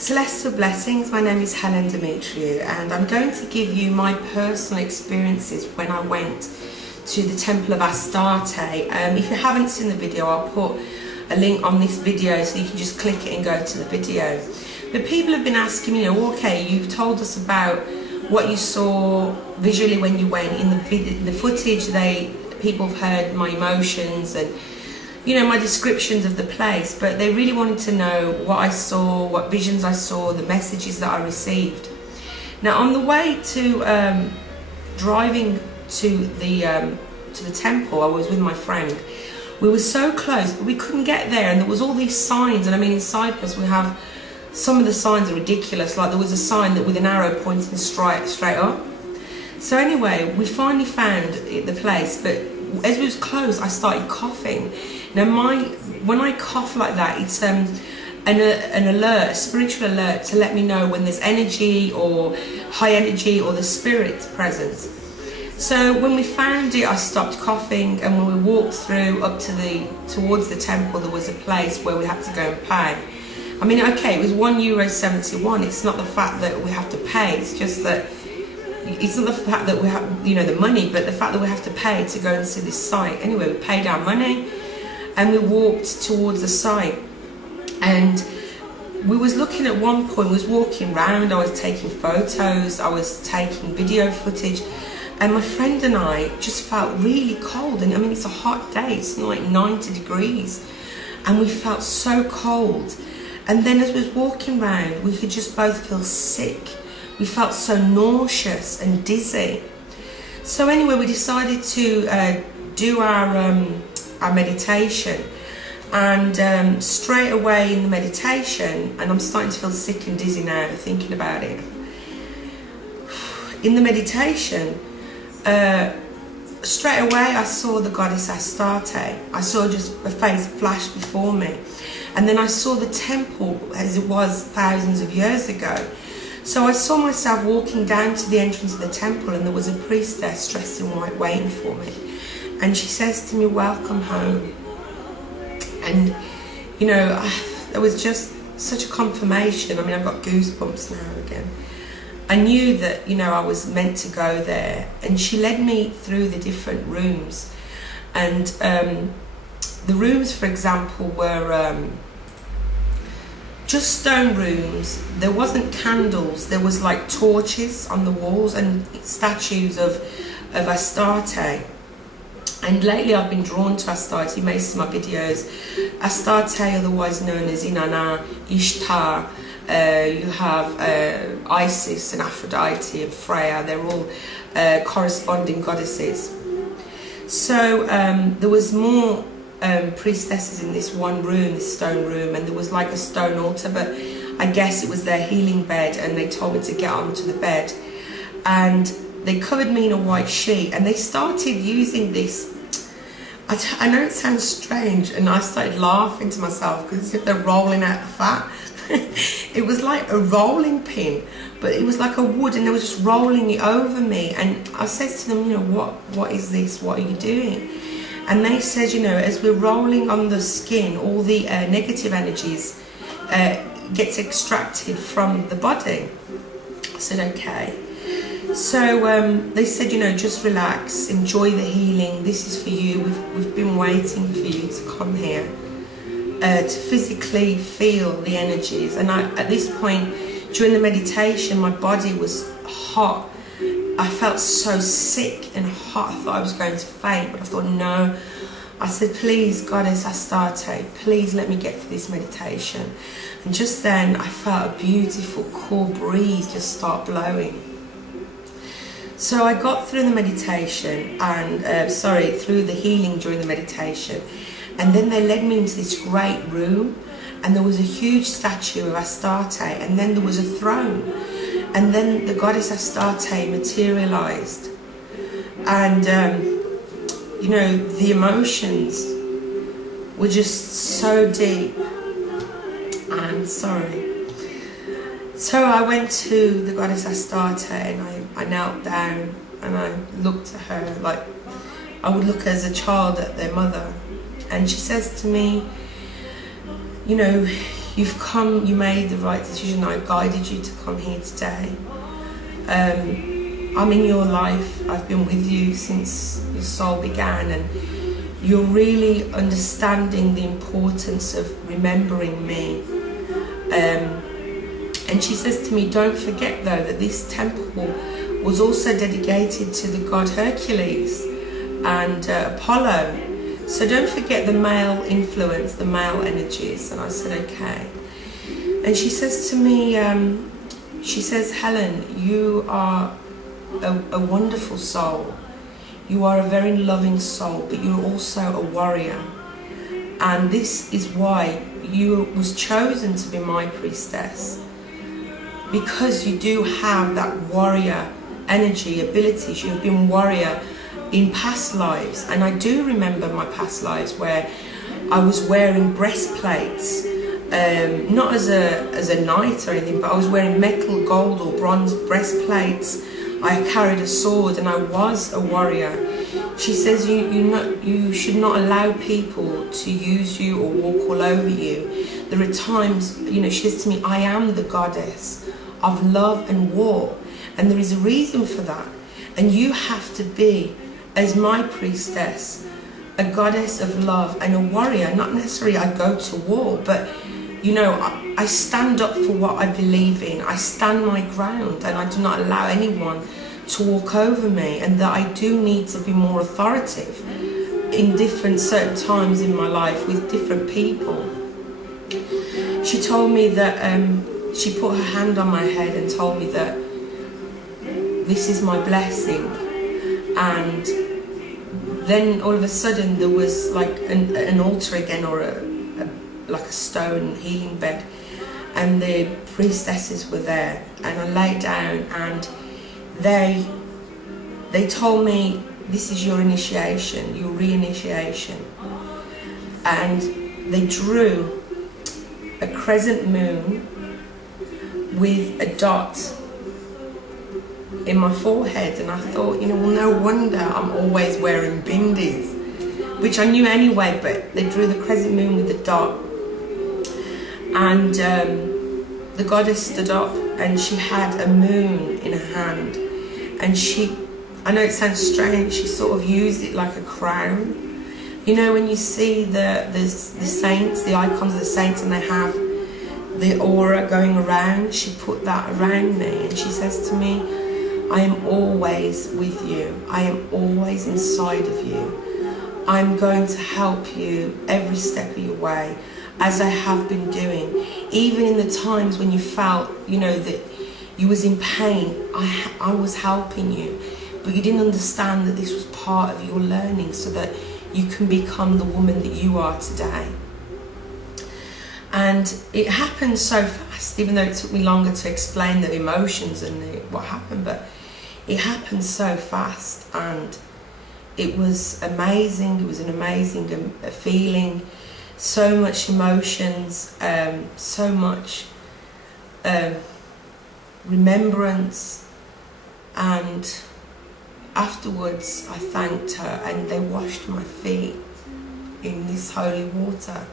Celestial Blessings, my name is Helen Demetriou, and I'm going to give you my personal experiences when I went to the Temple of Astarte. If you haven't seen the video, I'll put a link on this video so you can just click it and go to the video. But people have been asking me, okay, you've told us about what you saw visually when you went. In the footage, people have heard my emotions and my descriptions of the place, but they really wanted to know what I saw, what visions I saw, the messages that I received. Now, on the way to driving to the temple, I was with my friend. We were so close, but we couldn't get there, and there was all these signs. And I mean, in Cyprus, we have some of the signs are ridiculous. Like there was a sign that with an arrow pointing straight up. So anyway, we finally found the place, but as we was close, I started coughing. Now, when I cough like that, it's an alert, a spiritual alert to let me know when there's energy or high energy or the spirit present. So when we found it, I stopped coughing, and when we walked through towards the temple, there was a place where we had to go and pay. I mean, okay, it was €1.71. It's not the fact that we have to pay. It's just that it's not the fact that we have, the money, but the fact that we have to pay to go and see this site. Anyway, we paid our money and we walked towards the site, and we was looking at one point, we was walking around, I was taking photos, I was taking video footage, and my friend and I just felt really cold. And I mean, it's a hot day, it's like 90 degrees, and we felt so cold. And then as we was walking around, we could just both feel sick. We felt so nauseous and dizzy. So anyway, we decided to do our meditation, and straight away in the meditation, and I'm starting to feel sick and dizzy now thinking about it. In the meditation, straight away I saw the goddess Astarte. I saw just a face flash before me, and then I saw the temple as it was thousands of years ago. So I saw myself walking down to the entrance of the temple, and there was a priestess dressed in white waiting for me. And she says to me, "Welcome home." And, there was just such a confirmation. I mean, I've got goosebumps now again. I knew that, I was meant to go there. And she led me through the different rooms. And the rooms, for example, were just stone rooms. There wasn't candles. There was like torches on the walls and statues of Astarte. And lately I've been drawn to Astarte. You may see my videos. Astarte, otherwise known as Inanna, Ishtar. You have Isis and Aphrodite and Freya. They're all corresponding goddesses. So there was more priestesses in this one room, this stone room, and there was like a stone altar, but I guess it was their healing bed, and they told me to get onto the bed, and they covered me in a white sheet, and they started using this. I know it sounds strange, and I started laughing to myself because as if they're rolling out the fat. It was like a rolling pin, but it was like a wood, and they were just rolling it over me. And I said to them, what is this? What are you doing? And they said, as we're rolling on the skin, all the negative energies gets extracted from the body. I said, okay. So they said, just relax, enjoy the healing. This is for you. We've been waiting for you to come here to physically feel the energies. And at this point, during the meditation, my body was hot. I felt so sick and hot. I thought I was going to faint, but I thought, no. I said, please, Goddess Astarte, please let me get through this meditation. And just then, I felt a beautiful, cool breeze just start blowing. So I got through the meditation, and through the healing during the meditation. And then they led me into this great room, and there was a huge statue of Astarte, and then there was a throne. And then the goddess Astarte materialized. And, the emotions were just so deep. And so I went to the goddess Astarte, and I knelt down, and I looked at her like I would look as a child at their mother. And she says to me, you made the right decision. I guided you to come here today. I'm in your life. I've been with you since your soul began, and you're really understanding the importance of remembering me. And she says to me, don't forget though that this temple was also dedicated to the god Hercules and Apollo. So don't forget the male influence, the male energies. And I said, okay. And she says to me, she says, Helen, you are a wonderful soul. You are a very loving soul, but you're also a warrior. And this is why you was chosen to be my priestess. Because you do have that warrior energy, abilities. You've been warrior in past lives. And I do remember my past lives where I was wearing breastplates, not as a knight or anything, but I was wearing metal, gold or bronze breastplates. I carried a sword and I was a warrior. She says you should not allow people to use you or walk all over you. There are times, you know, she says to me, I am the goddess of love and war, and there is a reason for that. And you have to be, as my priestess, a goddess of love and a warrior. Not necessarily I go to war, but you know, I stand up for what I believe in. I stand my ground, and I do not allow anyone to walk over me, and that I do need to be more authoritative in certain times in my life with different people. She told me that she put her hand on my head and told me that this is my blessing. And then all of a sudden there was like an altar again, or like a stone healing bed, and the priestesses were there, and I laid down, and they told me, this is your initiation, your reinitiation. And they drew a crescent moon with a dot in my forehead, and I thought, you know, well, no wonder I'm always wearing bindis, which I knew anyway, but they drew the crescent moon with the dot. And the goddess stood up, and she had a moon in her hand, and I know it sounds strange, she sort of used it like a crown. You know, when you see the saints, the icons of the saints, and they have the aura going around, she put that around me, and she says to me, I am always with you. I am always inside of you. I'm going to help you every step of your way, as I have been doing. Even in the times when you felt, you know, that you was in pain, I was helping you. But you didn't understand that this was part of your learning, so that you can become the woman that you are today. And it happened so fast, even though it took me longer to explain the emotions and what happened, but it happened so fast, and it was amazing. It was an amazing feeling, so much emotions, so much remembrance. And afterwards I thanked her, and they washed my feet in this holy water.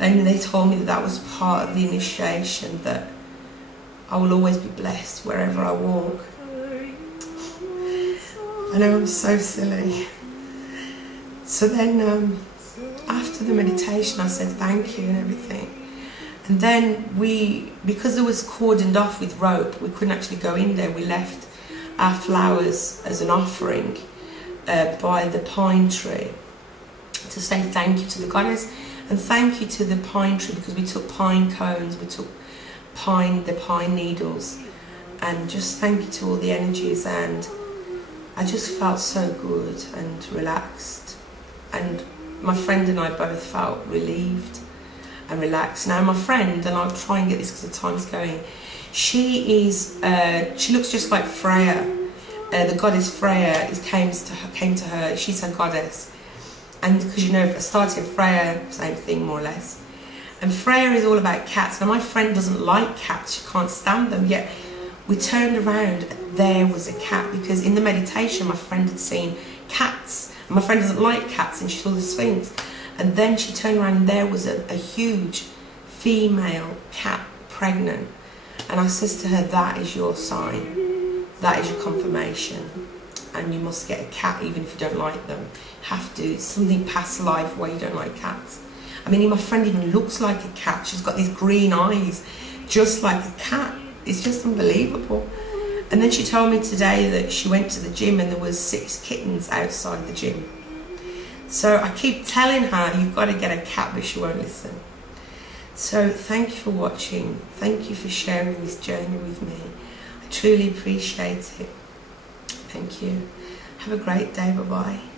And they told me that that was part of the initiation, that I will always be blessed wherever I walk. I know I'm so silly. So then after the meditation I said thank you and everything. And then because it was cordoned off with rope, we couldn't actually go in there. We left our flowers as an offering by the pine tree to say thank you to the goddess. And thank you to the pine tree, because we took pine cones, we took the pine needles, and just thank you to all the energies. And I just felt so good and relaxed, and my friend and I both felt relieved and relaxed. Now my friend, and I'll try and get this because the time's going, she looks just like Freya. The goddess Freya came to her. She's her goddess. And because, you know, Astarte and Freya, same thing more or less. And Freya is all about cats. Now my friend doesn't like cats, she can't stand them, yet we turned around, there was a cat, because in the meditation my friend had seen cats. And my friend doesn't like cats, and she saw the Sphinx. And then she turned around, and there was a huge female cat pregnant. And I says to her, that is your sign, that is your confirmation, and you must get a cat even if you don't like them. Have to, it's something past life where you don't like cats. I mean, my friend even looks like a cat. She's got these green eyes, just like a cat. It's just unbelievable. And then she told me today that she went to the gym and there was 6 kittens outside the gym. So I keep telling her, you've got to get a cat, but she won't listen. So thank you for watching. Thank you for sharing this journey with me. I truly appreciate it. Thank you. Have a great day. Bye-bye.